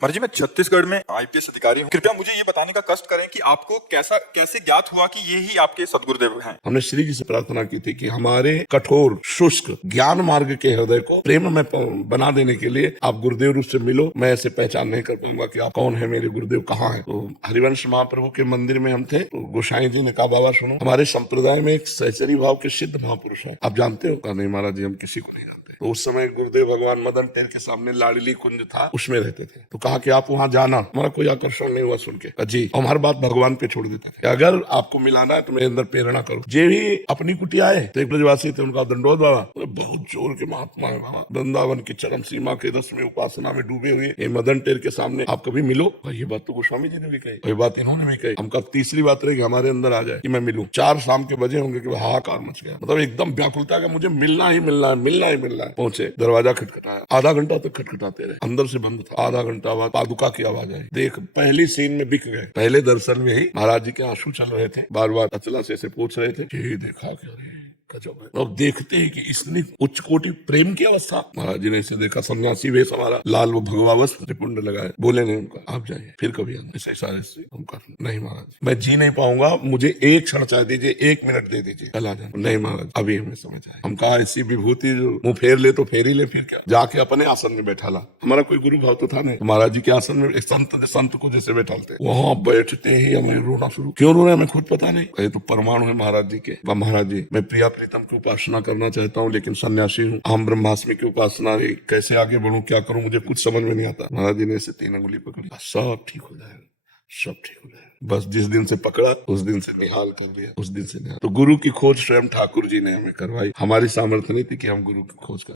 महाराज जी, मैं छत्तीसगढ़ में आईपीएस अधिकारी हूँ। कृपया मुझे ये बताने का कष्ट करें कि आपको कैसे ज्ञात हुआ कि ये ही आपके सदगुरुदेव हैं। हमने श्री जी से प्रार्थना की थी कि हमारे कठोर शुष्क ज्ञान मार्ग के हृदय को प्रेम में बना देने के लिए आप गुरुदेव रूप से मिलो। मैं ऐसे पहचान नहीं कर पाऊंगा कि आप कौन है, मेरे गुरुदेव कहाँ है। तो हरिवंश महाप्रभु के मंदिर में हम थे, तो गोसाई जी ने कहा बाबा सुनो, हमारे संप्रदाय में एक सहचरी भाव के सिद्ध महापुरुष है, आप जानते हो? कहा नहीं महाराज जी, हम किसी को नहीं जानते। तो उस समय गुरुदेव भगवान मदन टेर के सामने लाडली कुंज था, उसमें रहते थे। तो कहा कि आप वहां जाना। हमारा कोई आकर्षण नहीं हुआ सुन के। जी, और हर बात भगवान पे छोड़ देते थे। अगर आपको मिलाना है तो मेरे अंदर प्रेरणा करो। जे भी अपनी कुटिया आए तो एक ब्रजवासी थे, उनका दंडोत बाबा, बहुत जोर के महात्मा है बाबा, वृंदावन की चरम सीमा के रस में उपासना में डूबे हुए ये मदन टेर के सामने आप कभी मिलो। ये बात तो गोस्वामी जी ने भी कही, ये बात इन्होंने भी कही। हमका तीसरी बात रही कि हमारे अंदर आ जाए कि मैं मिलूं। 4 शाम के बजे होंगे कि हाहाकार मच गया, मतलब एकदम व्याकुलता का मुझे मिलना ही मिलना है, मिलना ही मिलना है। पहुंचे, दरवाजा खटखटाया, आधा घंटा तक खटखटाते रहे, अंदर से बंद था। आधा घंटा बाद पादुका की आवाज आई। देख, पहली सीन में बिक गए। पहले दर्शन में ही महाराज जी के आंसू चल रहे थे, बार बार अचला से पूछ रहे थे कि देखा क्या रे, अब देखते हैं कि इसने उच्च कोटि प्रेम की अवस्था। महाराज जी ने इसे देखा, सन्यासी वेश हमारा, लाल वो भगवा वस्त्र, त्रिपुंड लगाए, बोले नहीं उनका आप जाइए, फिर कभी आना। ऐसे इशारे से हम कर, नहीं महाराज मैं जी नहीं पाऊंगा, मुझे एक क्षण चाह दीजिए, 1 मिनट दे दीजिए, कल आ जाए। नहीं महाराज अभी हमें समझ आए। हम कहा ऐसी विभूति जो मुंह फेर ले तो फेर ही ले, फिर क्या। जाके अपने आसन में बैठा ला। हमारा कोई गुरु भाव तो था नहीं। महाराज जी के आसन में एक संत को जैसे बैठाते, वहां बैठते ही हमें रोना शुरू। क्यों रो रहे हमें खुद पता नहीं। कहे तो परमाणु है महाराज जी के। महाराज जी, मैं प्रिया प्रीतम की उपासना करना चाहता हूँ, लेकिन सन्यासी हूँ, हम ब्रह्मास्मि की उपासना, कैसे आगे बढ़ूं, क्या करूं, मुझे कुछ समझ में नहीं आता। महाराज जी ने ऐसे 3 अंगुली पकड़ी, सब ठीक हो जाएगा, सब ठीक हो जाएगा। बस जिस दिन से पकड़ा उस दिन से निहाल कर लिया, उस दिन से निहाल। तो गुरु की खोज स्वयं ठाकुर जी ने हमें करवाई। हमारी सामर्थ्य नहीं थी कि हम गुरु की खोज कर